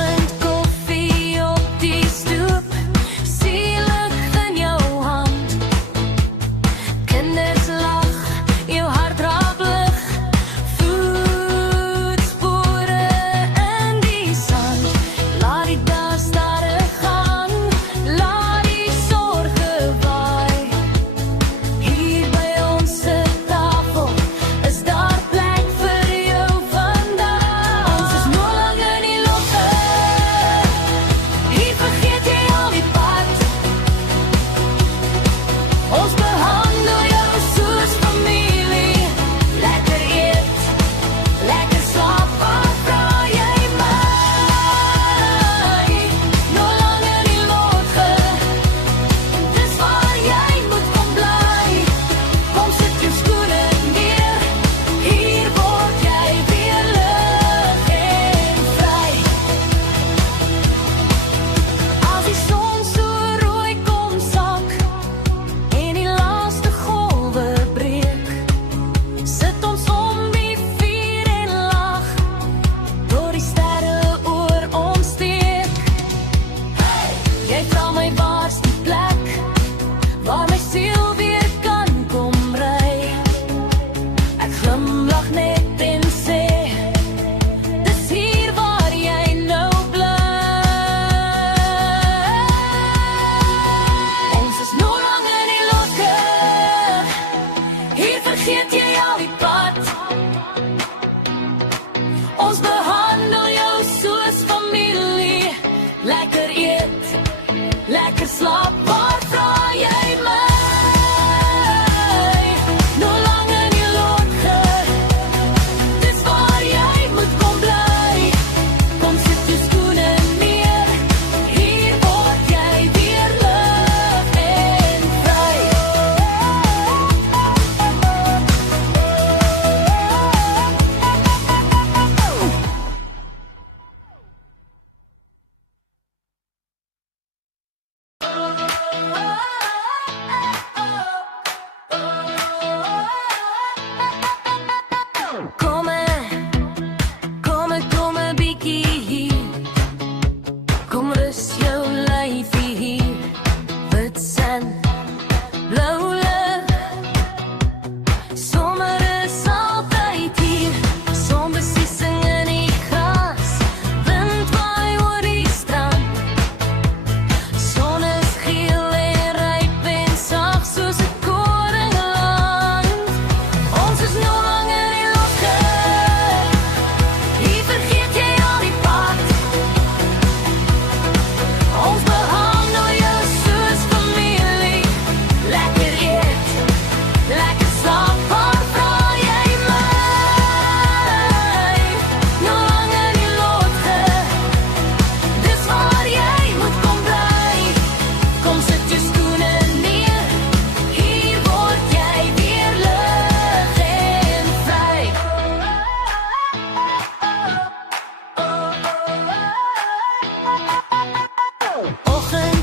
Oggendkoffie op die stoep, zielig in jou hand. Kinders lag, jou hart raak lig, voetspore in die sand. Laat die dag stadig gaan, laat die sorge waai. Hier by ons se tafel is daar plek vir jou vandag. Ons is nog lang in die lofte, hier vergeet jy al die pad. Ons behandel jou soos familie, lekker eet, lekker slaap, wat vra jy my? Nog lang in die lotge, dis waar jy moet kom bly. Kom sit jou skoene neer, hier word jy weer lig en vry. As die son so rooi kom sak en die laaste golwe breek, sit ons om die vuur en lag, door die sterre oor ons steek. Jy vra my waar's die plek, waar my siel weer kan kom ry. Ek glimlag net en sê, dis hier waar jy nou bly. Ons is nog lang in die lotge, hier vergeet jy al die pad. Ons behandel jou soos familie, lekker eet, lekker slaap, waar vra jy my? Nog lang in die lotge, dis waar jy moet kom bly. Kom sit jou skoene neer, hier word jy weer lig en vry. Kom 'n bietjie hier, kom rus jou lyfie hier. Wit sand, blou lug, somer is altyd hier. Sonbesiesing in die gras, wind waai oor die strand. Son is geel en ryp en sag soos 'n koringland. Ons is nog lang in die lotge, hier vergeet jy al die pad. Ons behandel jou soos familie, lekker eet, lekker slaap, waar vra jy my? Nog lang in die lotge, dis waar jy moet kom bly. Kom sit jou skoene neer, hier word jy weer lig en vry. Oggend